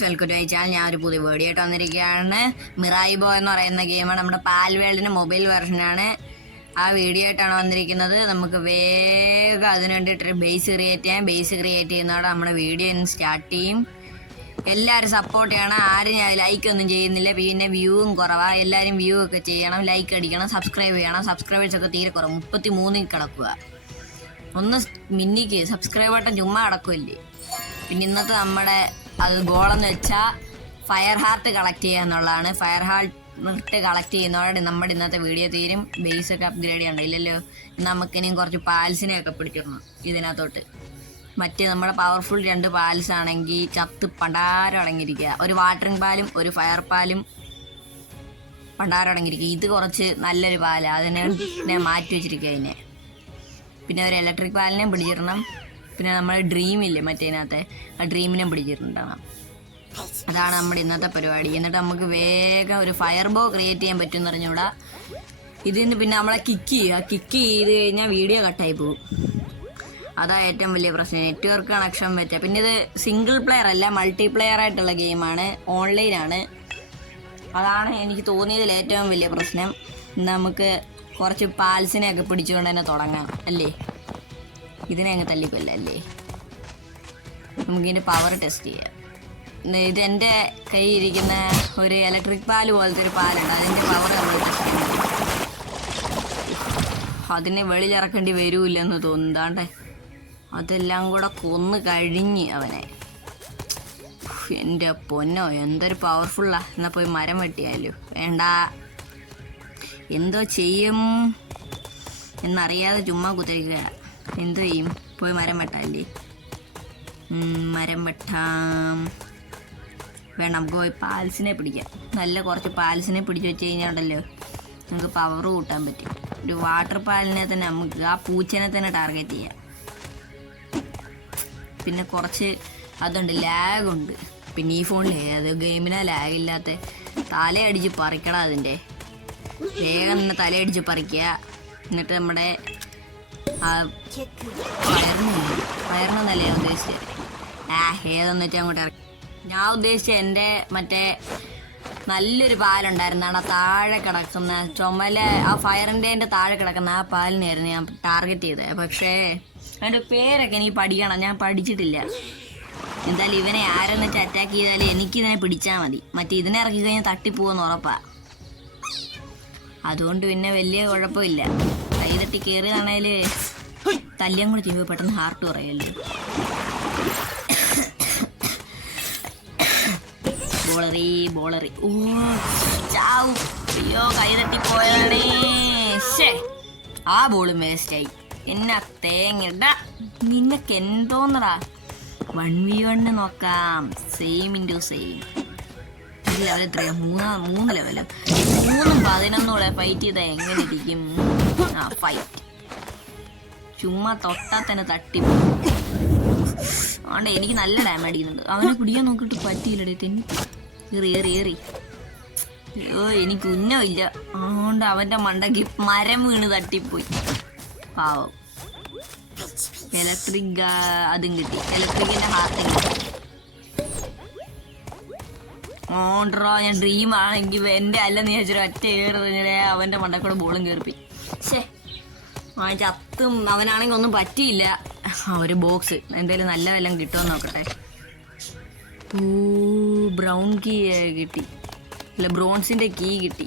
Guys, welcome to channel. ഞാൻ ഒരു പുതിയ വീഡിയോ ആയിട്ട് വന്നിരിക്കുകയാണ്. മിറായിബോ എന്ന് പറയുന്ന ഗെയിമാണ്. നമ്മുടെ പാൽ വേൾഡിൻ്റെ മൊബൈൽ വെർഷനാണ്. ആ വീഡിയോ ആയിട്ടാണ് വന്നിരിക്കുന്നത്. നമുക്ക് വേഗം അതിന് വേണ്ടിയിട്ട് ബേസ് ക്രിയേറ്റ് ചെയ്യാം. ബേസ് ക്രിയേറ്റ് ചെയ്യുന്നതോടെ നമ്മുടെ വീഡിയോ ഇന്ന് സ്റ്റാർട്ട് ചെയ്യും. എല്ലാവരും സപ്പോർട്ട് ചെയ്യണം. ആരും ഞാൻ ലൈക്ക് ഒന്നും ചെയ്യുന്നില്ല, പിന്നെ വ്യൂവും കുറവാണ്. എല്ലാവരും വ്യൂ ഒക്കെ ചെയ്യണം, ലൈക്ക് അടിക്കണം, സബ്സ്ക്രൈബ് ചെയ്യണം. സബ്സ്ക്രൈബേഴ്സൊക്കെ തീരെ കുറവ്, 33 കിടക്കുക. ഒന്ന് മിന്നിക്ക് സബ്സ്ക്രൈബ് ബട്ടൺ ചുമ്മാ കിടക്കുമല്ലേ. പിന്നെ ഇന്നത്തെ നമ്മുടെ ഗോളെന്ന് വെച്ചാൽ ഫയർ ഹാർട്ട് കളക്ട് ചെയ്യുക എന്നുള്ളതാണ്. ഫയർ ഹാർട്ട് കളക്ട് ചെയ്യുന്നതോടെ നമ്മുടെ ഇന്നത്തെ വീഡിയോ തീരും. ബേസൊക്കെ അപ്ഗ്രേഡ് ചെയ്യണ്ട ഇല്ലല്ലോ. നമുക്കിനിയും കുറച്ച് പാൽസിനെയൊക്കെ പിടിച്ചിടണം ഇതിനകത്തോട്ട്. മറ്റേ നമ്മുടെ പവർഫുൾ 2 പാൽസ് ആണെങ്കിൽ ചത്ത് പണ്ടാരം അടങ്ങിയിരിക്കുക. ഒരു വാട്ടറിങ് പാലും ഒരു ഫയർ പാലും പണ്ടാരം അടങ്ങിയിരിക്കുക. ഇത് കുറച്ച് നല്ലൊരു പാലാണ്, അതിനെ ഞാൻ മാറ്റി വെച്ചിരിക്കുക. അതിനെ പിന്നെ ഒരു ഇലക്ട്രിക് പാലിനെയും പിടിച്ചിടണം. പിന്നെ നമ്മൾ ഡ്രീമില്ലേ മറ്റേതിനകത്തെ, ആ ഡ്രീമിനെ പിടിച്ചിട്ടുണ്ടാകണം. അതാണ് നമ്മുടെ ഇന്നത്തെ പരിപാടി. എന്നിട്ട് നമുക്ക് വേഗം ഒരു ഫയർ ബോ ക്രിയേറ്റ് ചെയ്യാൻ പറ്റും എന്ന് പറഞ്ഞുകൂടാ. ഇതിന് പിന്നെ നമ്മളെ കിക്ക് ചെയ്ത് കഴിഞ്ഞാൽ വീഡിയോ കട്ടായി പോകും. അതാ ഏറ്റവും വലിയ പ്രശ്നം, നെറ്റ്വർക്ക് കണക്ഷൻ പറ്റുക. പിന്നെ ഇത് സിംഗിൾ പ്ലെയർ അല്ല, മൾട്ടി പ്ലെയർ ആയിട്ടുള്ള ഗെയിമാണ്, ഓൺലൈനാണ്. അതാണ് എനിക്ക് തോന്നിയതിൽ ഏറ്റവും വലിയ പ്രശ്നം. നമുക്ക് കുറച്ച് പാൽസിനെയൊക്കെ പിടിച്ചുകൊണ്ട് തന്നെ തുടങ്ങാം അല്ലേ. ഇതിനെ അങ്ങ് തല്ലിക്കൊല്ല അല്ലേ. നമുക്കിതിൻ്റെ പവർ ടെസ്റ്റ് ചെയ്യാം. ഇത് എൻ്റെ കയ്യിൽ ഇരിക്കുന്ന ഒരു ഇലക്ട്രിക് പാല് പോലത്തെ ഒരു പാലുണ്ട്, അതിൻ്റെ പവർ നമ്മൾ ടെസ്റ്റ് ചെയ്യുന്നത്. അതിനെ വെളിയിലിറക്കേണ്ടി വരൂല്ലെന്ന് തോന്നുന്നതാണ്ടേ. അതെല്ലാം കൂടെ കൊന്ന് കഴിഞ്ഞ് അവനെ. എൻ്റെ പൊന്നോ, എന്തൊരു പവർഫുള്ളാ. എന്നാൽ പോയി മരം വെട്ടിയാലോ. വേണ്ട, എന്തോ ചെയ്യും എന്നറിയാതെ ചുമ്മാ കുത്തിരിക്കുക. എന്തോ ചെയ്യും, പോയി മരം വെട്ടാല്ലേ. മരം വെട്ടാം. വേണം, നമുക്ക് പോയി പാൽസിനെ പിടിക്കാം. നല്ല കുറച്ച് പാൽസിനെ പിടിച്ച് വെച്ച് കഴിഞ്ഞാൽ ഉണ്ടല്ലോ നമുക്ക് പവർ കൂട്ടാൻ പറ്റും. ഒരു വാട്ടർ പാലിനെ തന്നെ നമുക്ക് ആ പൂച്ചനെ തന്നെ ടാർഗറ്റ് ചെയ്യാം. പിന്നെ കുറച്ച് അതുണ്ട്, ലാഗുണ്ട്. പിന്നെ ഈ ഫോണിൽ ഏത് ഗെയിമിനാ ലാഗില്ലാത്ത. തലയടിച്ച് പറിക്കണം അതിൻ്റെ. വേഗം തന്നെ തലയടിച്ച് പറിക്കുക. എന്നിട്ട് നമ്മുടെ ആ ഫയറിനൊന്നല്ലേ ഞാൻ ഉദ്ദേശിച്ചത്. ഏതെന്ന് വെച്ചാൽ അങ്ങോട്ട് ഇറക്കി. ഞാൻ ഉദ്ദേശിച്ച എൻ്റെ മറ്റേ നല്ലൊരു പാലുണ്ടായിരുന്നാണ് ആ താഴെ കിടക്കുന്ന ചുമല, ആ ഫയറിൻ്റെ താഴെ കിടക്കുന്ന ആ പാലിനായിരുന്നു ഞാൻ ടാർഗറ്റ് ചെയ്തത്. പക്ഷേ അതിൻ്റെ പേരൊക്കെ എനിക്ക് പഠിക്കണം, ഞാൻ പഠിച്ചിട്ടില്ല. എന്തായാലും ഇവനെ ആരെന്ന് വെച്ചാൽ അറ്റാക്ക് ചെയ്താൽ എനിക്കിതിനെ പിടിച്ചാൽ മതി. മറ്റേ ഇതിനെ ഇറക്കി കഴിഞ്ഞാൽ തട്ടിപ്പോവെന്ന് ഉറപ്പാണ്. അതുകൊണ്ട് പിന്നെ വലിയ കുഴപ്പമില്ല. കൈ തട്ടി കയറിയതാണേൽ തല്ലിയും കൂടി ചെയ്യുമ്പോൾ പെട്ടെന്ന് ഹാർട്ട് കുറയല്ലോ. ബോളറി ഓ ചാവും. അയ്യോ, കൈ തട്ടി പോയതാണേ. ആ ബോളും വേസ്റ്റായി. എന്നാ തേങ്ങ നിനക്ക് എന്തോന്നടാ. 1v1 നോക്കാം. Same into same. ലെവൽ എത്രയാ? 3 ലെവലും 11 ഫൈറ്റ് ചെയ്താൽ എങ്ങനെ ഇരിക്കും? ആ ഫൈറ്റ് ചുമ്മാ തൊട്ടാൽ തന്നെ തട്ടി. ആണ്ട് എനിക്ക് നല്ല ഡാമേജ് ചെയ്യുന്നുണ്ട്. അവനെ പിടിക്കാൻ നോക്കിയിട്ട് പറ്റിയില്ലടേ. തെന്നി ഏറി. അയ്യോ, എനിക്ക് ഉന്നമില്ല. അതുകൊണ്ട് അവൻ്റെ മണ്ടയ്ക്ക് മരം വീണ് തട്ടിപ്പോയി. പാവം. ഇലക്ട്രിക് അതും കിട്ടി, ഇലക്ട്രിക്കിൻ്റെ ഹാർട്ടും കിട്ടി. ഓണ്ടറോ, ഞാൻ ഡ്രീം ആണെങ്കിൽ എൻ്റെ അല്ലെന്ന് ചോദിച്ചൊരു ഒറ്റ കയറി അവൻ്റെ മണ്ടക്കൂടെ ബോളും കയറിപ്പോയി. ചത്തും. അവനാണെങ്കിൽ ഒന്നും പറ്റിയില്ല. ഒരു ബോക്സ് എന്തായാലും നല്ല വല്ലതും കിട്ടുമെന്ന് നോക്കട്ടെ. ബ്രൗൺ കീ കിട്ടി, അല്ല ബ്രോൺസിൻ്റെ കീ കിട്ടി.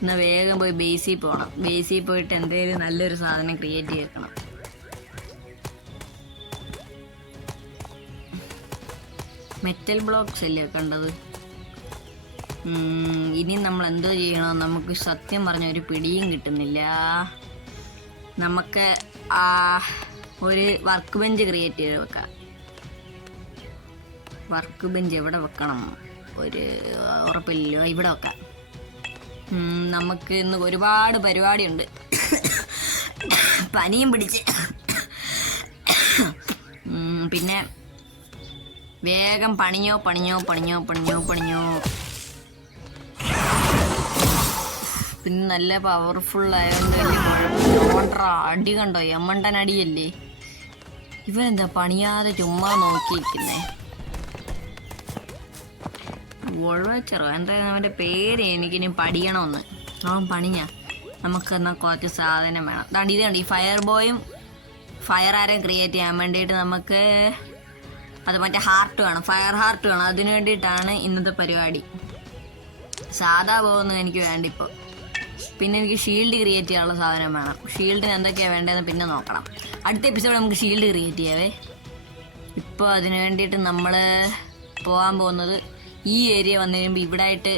എന്നാൽ വേഗം പോയി ബേസിൽ പോകണം. ബേസിൽ പോയിട്ട് എന്തെങ്കിലും നല്ലൊരു സാധനം ക്രിയേറ്റ് ചെയ്യണം. മെറ്റൽ ബ്ലോക്സ് അല്ലേ കണ്ടത്. ഇനി നമ്മൾ എന്തോ ചെയ്യണോ, നമുക്ക് സത്യം പറഞ്ഞ ഒരു പിടിയും കിട്ടുന്നില്ല. നമുക്ക് ഒരു വർക്ക് ബെഞ്ച് ക്രിയേറ്റ് ചെയ്ത് വെക്കാം. വർക്ക് ബെഞ്ച് എവിടെ വെക്കണം ഒരു ഉറപ്പില്ലല്ലോ. ഇവിടെ വെക്കാം. നമുക്ക് ഇന്ന് ഒരുപാട് പരിപാടിയുണ്ട്. പനിയും പിടിച്ച്. പിന്നെ വേഗം പണിഞ്ഞോ. പിന്നെ നല്ല പവർഫുൾ ആയതുകൊണ്ട് വലിയ കുഴപ്പമില്ല. അടി കണ്ടോ, യമണ്ടൻ അടിയല്ലേ. ഇവരെന്താ പണിയാതെ ചുമ്മാ നോക്കിയിരിക്കുന്നേ. വോൾവച്ചറോ എന്തായാലും അവൻ്റെ പേര് എനിക്കിനി പഠിക്കണമെന്ന്. അവൻ പണിഞ്ഞ നമുക്കെന്നാൽ കുറച്ച് സാധനം വേണം. അതാണ്ട് ഇത് കണ്ട് ഈ ഫയർ ബോയും ഫയർ ആരം ക്രിയേറ്റ് ചെയ്യാൻ വേണ്ടിയിട്ട് നമുക്ക് അത് മറ്റേ ഹാർട്ട് വേണം, ഫയർ ഹാർട്ട് വേണം. അതിന് വേണ്ടിയിട്ടാണ് ഇന്നത്തെ പരിപാടി. സാധാ ബോയൊന്നും എനിക്ക് വേണ്ട ഇപ്പോൾ. പിന്നെ എനിക്ക് ഷീൽഡ് ക്രിയേറ്റ് ചെയ്യാനുള്ള സാധനം വേണം. ഷീൽഡിന് എന്തൊക്കെയാണ് വേണ്ടതെന്ന് പിന്നെ നോക്കണം. അടുത്ത എപ്പിസോഡ് നമുക്ക് ഷീൽഡ് ക്രിയേറ്റ് ചെയ്യാവേ. ഇപ്പോൾ അതിന് വേണ്ടിയിട്ട് നമ്മൾ പോകാൻ പോകുന്നത് ഈ ഏരിയ വന്നു കഴിയുമ്പോൾ ഇവിടെ ആയിട്ട്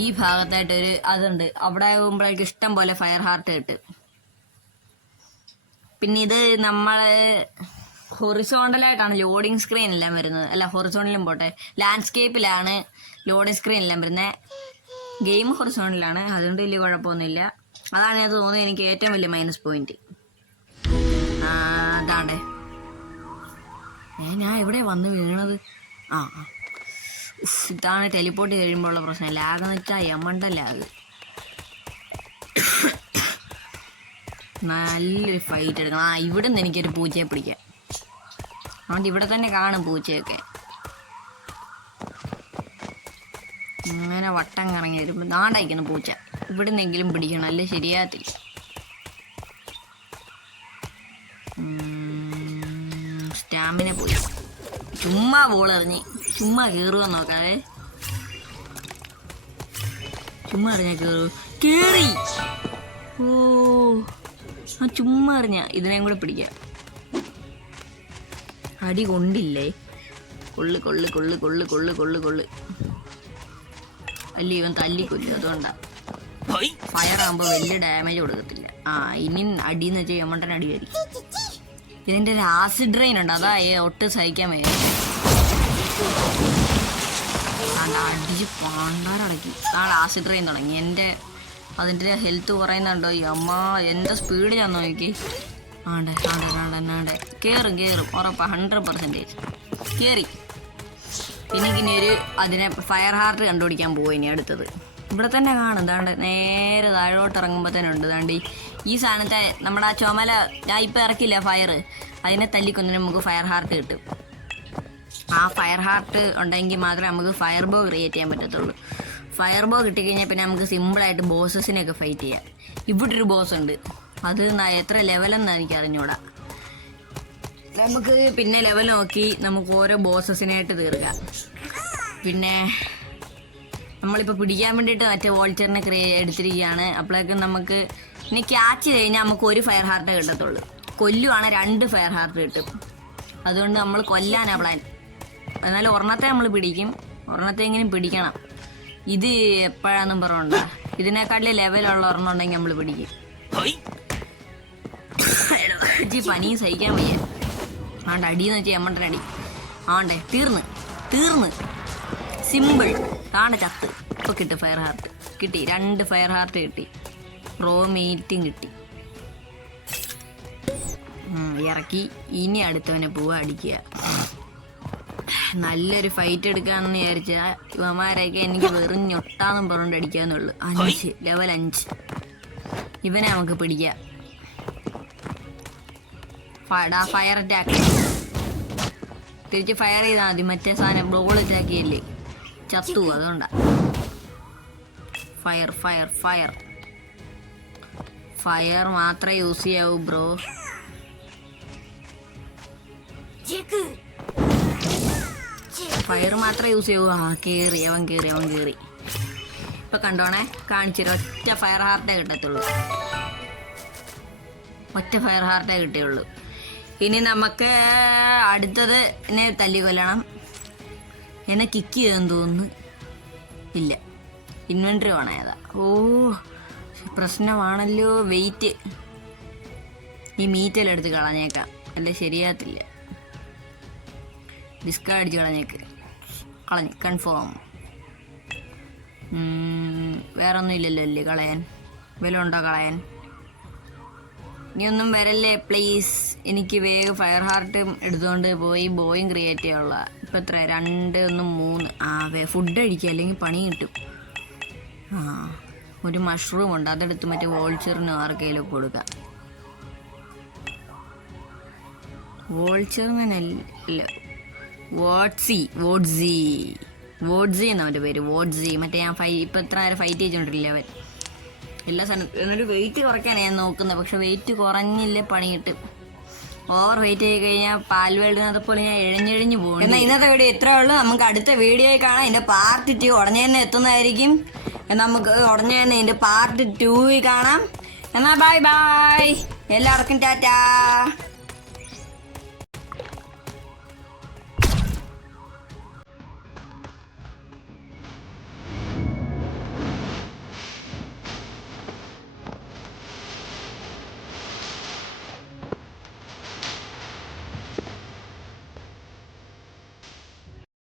ഈ ഭാഗത്തായിട്ടൊരു അതുണ്ട്. അവിടെ ആകുമ്പോഴേക്കും ഇഷ്ടം പോലെ ഫയർ ഹാർട്ട് കിട്ടും. പിന്നെ ഇത് നമ്മൾ ഹൊറിസോണ്ടലായിട്ടാണ് ലോഡിങ് സ്ക്രീൻ എല്ലാം വരുന്നത്. അല്ല, ഹൊറിസോണ്ടലും പോട്ടെ, ലാൻഡ്സ്കേപ്പിലാണ് ലോഡിങ് സ്ക്രീൻ എല്ലാം വരുന്നത്. ഗെയിം ഹൊറിസോണ്ടലാണ്, അതുകൊണ്ട് വലിയ കുഴപ്പമൊന്നുമില്ല. അതാണ് ഞാൻ തോന്നുന്നത് എനിക്ക് ഏറ്റവും വലിയ മൈനസ് പോയിന്റ്. അതാണ്ടേ ഞാൻ എവിടെ വന്ന് വീണത്? ഇതാണ് ടെലിപ്പോർട്ട് കഴിയുമ്പോഴുള്ള പ്രശ്നം. ലാഗ് എന്ന് വെച്ചാൽ എമ്മണ്ട ലാഗ്. നല്ലൊരു ഫൈറ്റ് എടുക്കണം. ഇവിടെ നിന്ന് എനിക്കൊരു പൂച്ചയെ പിടിക്കാം. അതുകൊണ്ട് ഇവിടെ തന്നെ കാണും പൂച്ചയൊക്കെ. ഇങ്ങനെ വട്ടം കറങ്ങി വരുമ്പോൾ നാണ്ടായിക്കുന്നു പൂച്ച. ഇവിടെ നിന്നെങ്കിലും പിടിക്കണം, അല്ലേ ശരിയാകത്തില്ല. സ്റ്റാമിന പോയി. ചുമ്മാ ബോളെറിഞ്ഞ് ചുമ്മാ കയറുമെന്ന് നോക്കാതെ. ചുമ്മാ എറിഞ്ഞാൽ കേറി. ചുമ്മാ എറിഞ്ഞ ഇതിനെയും കൂടെ പിടിക്കാം. അടി കൊണ്ടില്ലേ? കൊള്ളു കൊള്ളു കൊള്ളു കൊള്ളു കൊള്ളു കൊള്ളു കൊള്ളു. അല്ല, ഇവൻ തല്ലിക്കൊല്ലും, അതുകൊണ്ടാ. ഫയർ ആകുമ്പോൾ വലിയ ഡാമേജ് കൊടുക്കത്തില്ല. ഇനി അടിയെന്ന് വെച്ചാൽ യമണ്ടൻ അടിയായിരിക്കും. ഇതിൻ്റെ ഒരു ആസിഡ് റെയിൻ ഉണ്ട്, അതാ ഒട്ട് സഹിക്കാൻ വയ്യ. അടിച്ച് പണ്ടാരടക്കി. ആസിഡ് റെയിൻ തുടങ്ങി. അതിൻ്റെ ഹെൽത്ത് കുറയുന്നുണ്ടോ? അമ്മ എൻ്റെ സ്പീഡ് ഞാൻ നോക്കി. ആണ്ടെ കയറും ഉറപ്പാ, 100% കയറി. എനിക്കിനി അതിനെ ഫയർ ഹാർട്ട് കണ്ടുപിടിക്കാൻ പോകും. ഇനി അടുത്തത് ഇവിടെ തന്നെ കാണും. ദാണ്ട് നേരെ താഴോട്ട് ഇറങ്ങുമ്പോൾ തന്നെ ഉണ്ട്. ദാണ്ട് ഈ സാധനത്തെ നമ്മുടെ ആ ചുമല ഞാൻ ഇപ്പം ഇറക്കില്ല ഫയർ, അതിനെ തല്ലിക്കൊന്നിന് നമുക്ക് ഫയർ ഹാർട്ട് കിട്ടും. ആ ഫയർ ഹാർട്ട് ഉണ്ടെങ്കിൽ മാത്രമേ നമുക്ക് ഫയർ ബോ ക്രിയേറ്റ് ചെയ്യാൻ പറ്റത്തുള്ളൂ. ഫയർ ബോ കിട്ടിക്കഴിഞ്ഞാൽ പിന്നെ നമുക്ക് സിമ്പിളായിട്ട് ബോസസിനെയൊക്കെ ഫൈറ്റ് ചെയ്യാം. ഇവിടെ ഒരു ബോസ് ഉണ്ട്, അത് എത്ര ലെവലെന്ന് എനിക്ക് അറിഞ്ഞൂടാ. നമുക്ക് പിന്നെ ലെവൽ നോക്കി നമുക്ക് ഓരോ ബോസസിനായിട്ട് തീർക്കാം. പിന്നെ നമ്മളിപ്പോൾ പിടിക്കാൻ വേണ്ടിയിട്ട് മറ്റേ വോൾച്ചറിനെ എടുത്തിരിക്കുകയാണ്. അപ്പോഴേക്കും നമുക്ക് ഇനി ക്യാച്ച് കഴിഞ്ഞാൽ നമുക്ക് ഒരു ഫയർ ഹാർട്ടേ കിട്ടത്തുള്ളൂ. കൊല്ലുവാണെങ്കിൽ 2 ഫയർ ഹാർട്ട് കിട്ടും. അതുകൊണ്ട് നമ്മൾ കൊല്ലാനാണ് പ്ലാൻ. എന്നാലും ഒരെണ്ണത്തെ നമ്മൾ പിടിക്കും, ഒരെണ്ണത്തെങ്കിലും പിടിക്കണം. ഇത് എപ്പോഴാണെന്നും പറഞ്ഞുകൊണ്ടാ. ഇതിനേക്കാട്ടിൽ ലെവലുള്ള ഒരെണ്ണം ഉണ്ടെങ്കിൽ നമ്മൾ പിടിക്കും. പനിയും സഹിക്കാൻ വയ്യ. അടിയെന്ന് വെച്ചാൽ എമ്മണ്ടൻ അടി. തീർന്ന് സിമ്പിൾ. ചത്ത്. ഇപ്പോൾ കിട്ടും ഫയർ ഹാർട്ട്. കിട്ടി 2 ഫയർ ഹാർട്ട് കിട്ടി. റോ മീറ്റും കിട്ടി. ഇറക്കി. ഇനി അടുത്തവനെ പോവുക, അടിക്കുക. നല്ലൊരു ഫൈറ്റ് എടുക്കാമെന്ന് വിചാരിച്ചാൽ ഇവന്മാരൊക്കെ എനിക്ക് വെറും ഞൊട്ടാന്നും പറഞ്ഞുകൊണ്ട് അടിക്കാന്നുള്ളു. 5 ലെവൽ 5. ഇവനെ നമുക്ക് പിടിക്കാം. ഫയർ അറ്റാക്ക് തിരിച്ച് ഫയർ ചെയ്താൽ മതി. മറ്റേ സാധനം ബ്ലോൾ അറ്റാക്കിയല്ലേ, ചത്തു. അതുകൊണ്ടാ ഫയർ മാത്രമേ യൂസ് ചെയ്യാവൂ ബ്രോ. ഫയർ മാത്രമേ യൂസ് ചെയ്യൂ. അവൻ കേറി. ഇപ്പൊ കണ്ടോണേ, കാണിച്ചു. ഒറ്റ ഫയർ ഹാർട്ടേ കിട്ടത്തുള്ളൂ. ഒറ്റ ഫയർ ഹാർട്ടേ കിട്ടിയുള്ളൂ. ഇനി നമുക്ക് അടുത്തത് എന്നെ തല്ലിക്കൊല്ലണം. എന്നെ കിക്ക് ചെയ്തെന്ന് തോന്നുന്നു. ഇല്ല, ഇൻവെൻട്രി ഓണായതാ. പ്രശ്നമാണല്ലോ. വെയിറ്റ് ഈ മീറ്റെല്ലാം എടുത്ത് കളഞ്ഞേക്കാം, അല്ലേ ശരിയാകത്തില്ല. ഡിസ്കാർഡ് അടിച്ച് കളഞ്ഞ് കൺഫേം. വേറെ ഒന്നും ഇല്ലല്ലോ അല്ലേ കളയാൻ? വല്ലതും ഉണ്ടോ കളയാൻ? ഇനിയൊന്നും വരല്ലേ പ്ലീസ്. എനിക്ക് വേഗം ഫയർ ഹാർട്ടും എടുത്തുകൊണ്ട് പോയി ബോയും ക്രിയേറ്റ് ചെയ്യാനുള്ള. ഇപ്പം എത്ര? 2, 1, 3. ഫുഡ് കഴിക്കുക, അല്ലെങ്കിൽ പണി കിട്ടും. ഒരു മഷ്റൂം ഉണ്ട്, അതെടുത്ത് മറ്റേ വോൾച്ചറിന് ആർക്കെങ്കിലും കൊടുക്കാം. വോൾച്ചറിനല്ല, വോട്ട്സി എന്നവൻ്റെ പേര്. വോട്ട്സി മറ്റേ ഞാൻ ഇപ്പം എത്ര നേരം ഫൈറ്റ് ചെയ്തുകൊണ്ടിരില്ല അവൻ. എല്ലാ സ്ഥലത്തും എന്നൊരു വെയിറ്റ് കുറയ്ക്കാണ് ഞാൻ നോക്കുന്നത്. പക്ഷെ വെയിറ്റ് കുറഞ്ഞില്ല, പണിയിട്ട് ഓവർ വെയിറ്റ് ചെയ്ത് കഴിഞ്ഞാൽ പാൽ വേൾഡിനകത്തെ പോലെ ഞാൻ എഴഞ്ഞെഴിഞ്ഞ് പോകും. എന്നാൽ ഇന്നത്തെ വീഡിയോ ഇത്രേ ഉള്ളൂ. നമുക്ക് അടുത്ത വീഡിയോയിൽ കാണാം. ഇതിൻ്റെ പാർട്ട് 2 ഉടനെ തന്നെ എത്തുന്നതായിരിക്കും. നമുക്ക് ഉടനെ തന്നെ ഇതിൻ്റെ പാർട്ട് 2 കാണാം. എന്നാൽ ബൈ ബൈ, എല്ലാവർക്കും ടാറ്റാ.